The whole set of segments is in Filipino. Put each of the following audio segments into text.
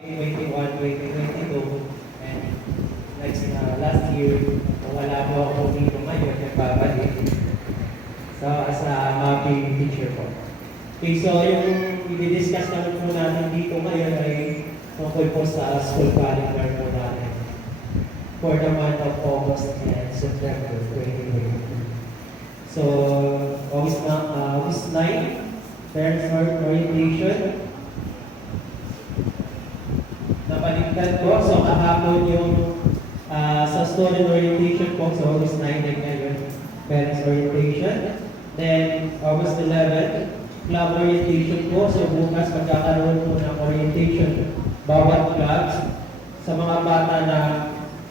2021, 2022, and last year, wala po ako dito ngayon, nagbabalik. So, as a mapping teacher po. Okay, so yung i-discuss naman po natin dito ngayon ay tungkol po sa school calendar po natin for the month of August and September 2022. So, August 9, parents orientation. Napaligtad po. So, kahapon yung sa student orientation po. So, August 9 na ngayon. Parents orientation. Then, August 11, club orientation po. So, bukas magkakaroon po ng orientation bawat clubs sa mga bata na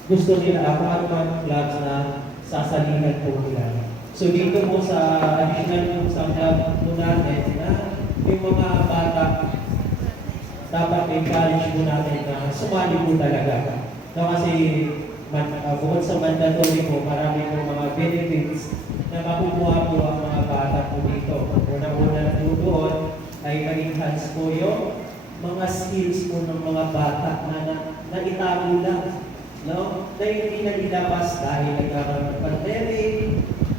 gusto nila, kung ano man clubs na sasalihan po nila. So, dito po sa additional po sa club po natin na yung mga bata dapat encourage po natin na sumali po talaga. No, kasi bukod sa mandatory po, marami po mga benefits na makukuha po ang mga bata po dito. Una-una po doon ay ma-enhance po yung mga skills po ng mga bata na itago lang. No? Na hindi na ilabas dahil nagkakaroon ng pandemic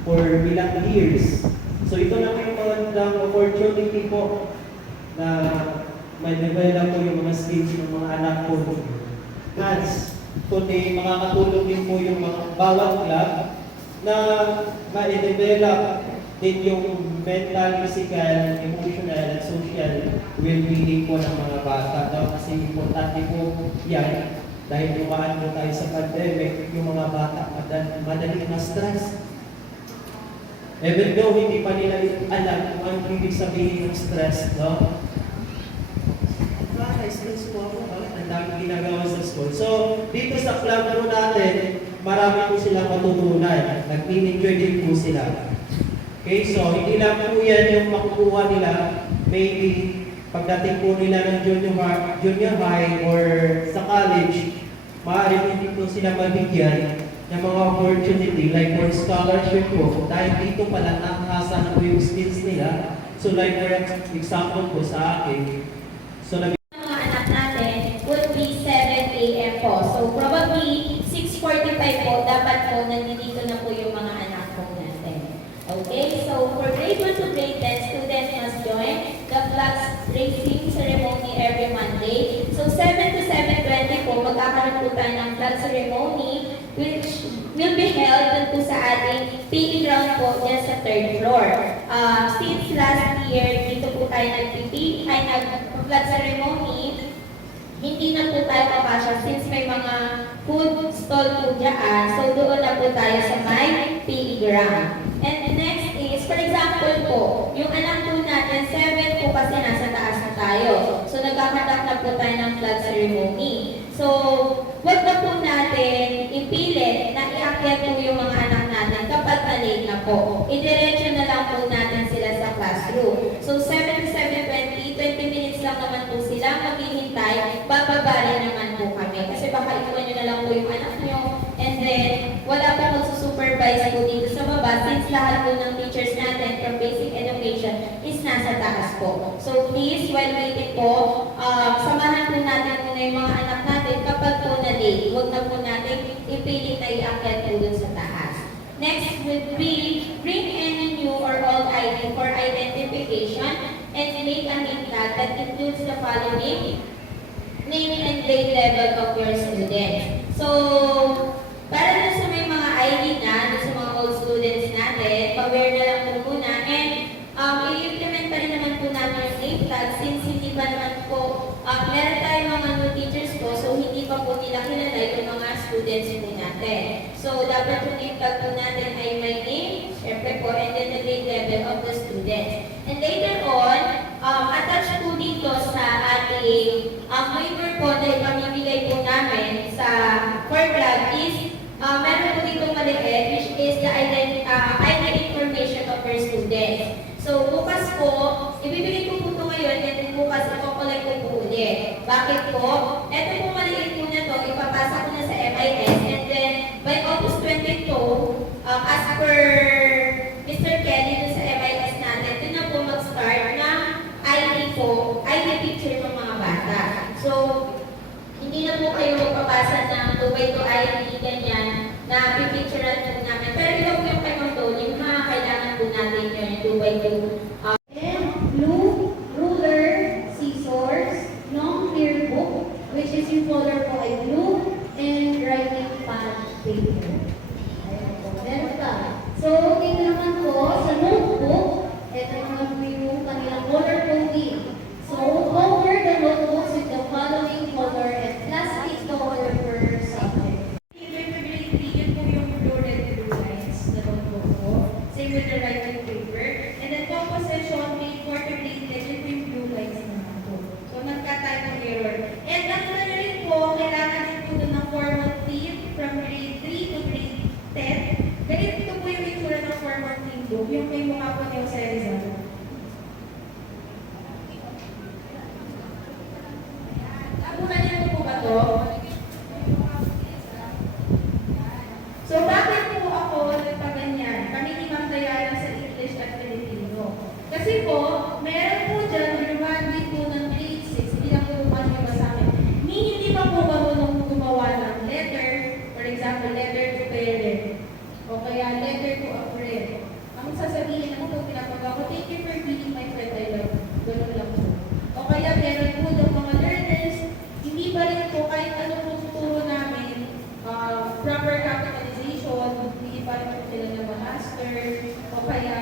for ilang years. So ito na po yung magandang opportunity po na may develop po yung mga skills ng mga anak po. Hence, kundi makakatulong din po yung mga bawat club na ma-develop din yung mental, physical, emotional, and social well-being po ng mga bata. No? Kasi importante po yan dahil dumaan po tayo sa pandemic, yung mga bata madaling ma-stress. Even though hindi pa nila alam kung ano ibig sabihin ng stress, no? Stress po ako, ang dami ginagawa sa school. So, dito sa club po natin, marami po silang matutunan. Nag-enjoy din po sila. Okay, so hindi lang po yan yung makukuha nila. Maybe, pagdating po nila ng junior high or sa college, maaari din po sila mabigyan ng mga opportunity like for scholarship po. Dahil dito pala nakakasa na po yung skills nila. So like for example po sa akin, so po. So, probably 6:45 po, dapat po nandito na po yung mga anak po natin. Okay? So, for grade 1 to grade 10, students must join the flag raising ceremony every Monday. So, 7 to 7:20 po, magkakaroon po tayo ng flag ceremony which will be held dun po sa ating PE ground po dyan sa 3rd floor. Since last year, dito po tayo nag-flag ceremony, hindi na po tayo papasya since may mga food stall po dyan. So, doon na po tayo sa may PE ground. And next is, for example po, yung anak po natin, 7 po kasi nasa taas na tayo. So, nagkakatak na po tayo ng flag ceremony. So, wag na po natin ipilit na iakyat po yung mga anak natin kapag na-late na po. Idiretso na lang po natin sila sa classroom. So, 7 to 7:20, 20 minutes lang naman po sila maghihintay, bababali naman po kami. Kasi baka iwan nyo na lang po yung anak nyo, and then, wala po magsusupervise po dito sa baba since lahat po ng teachers natin from basic education is nasa taas po. So, please, while waiting po, samahan po natin muna yung mga anak natin kapag po na-late. Huwag na po natin ipilit na iakyat po dun sa taas. Next would be, bring any new or old ID for identification and make a name tag that includes the following name and grade level of your students. So, para dun sa may mga ID na, dun sa mga old students natin, pa-wear na lang po muna, and i-implement pa rin naman po namin yung name tag since hindi pa naman po, meron tayo mga new teachers po, so hindi pa po nila kilala yung mga students po natin. So, dapat yung name tag po natin ay may name, syempre po, and then the grade level of the students. And later on, attached po dito sa ating waiver po na ipamimigay po namin sa core club is meron po dito maliit which is the ID information of our students. So, bukas po, ibibigay ko po ito ngayon and then bukas ito-collect ko po ulit. Bakit po? Ito po maliit po na ito, ipapasa ko na sa MIS and then by August 22, as per Mr. Kelly dun sa MIS natin, doon na po mag-start na ID po, ID picture ng mga bata. So, po kayo magpapasa ng Dubai to ID, ganyan, na pipicturean po namin. Pero ito po yung kay Ma'am Dolly, yung mga kailangan po natin yun, Dubai to And blue ruler, scissors, long clear book, which is yung color po ay blue, and writing pad paper. Ayan po, meron pa. So, dito naman po, sa notebook, ito naman po yung kanilang color coding. So, cover the notebooks with the following color and plastic color per subject. Grade 3, yun po yung blue, red, blue lines na notebook po. Same with the writing paper. And then composition, grade 4 to grade 10, yun po yung blue lines naman po. So nagka-type of error. And ano na rin po, kailangan din po doon ng formal theme from grade 3 to grade 10. Ganito po yung itsura ng formal theme book, yung may mukha po ni Jose Rizal. Nabunan niyo po ba to? So, bakit po ako nagpaganyan? Kami ni Ma'am Dayana sa English at Filipino. Kasi po, meron po dyan, lumandi po ng grade 6, hindi lang po lumandi ba sa akin. Hindi pa po marunong gumawa ng letter, for example, letter to parent, o kaya letter to a friend. Ang sasabihin naman po, pinapagawa ko, thank you for being my friend, I love you. Ganun lang po. O kaya meron po ng mga learners, hindi pa rin po kahit ano po tuturo namin, proper capitalization, hindi pa rin po sila na master, o kaya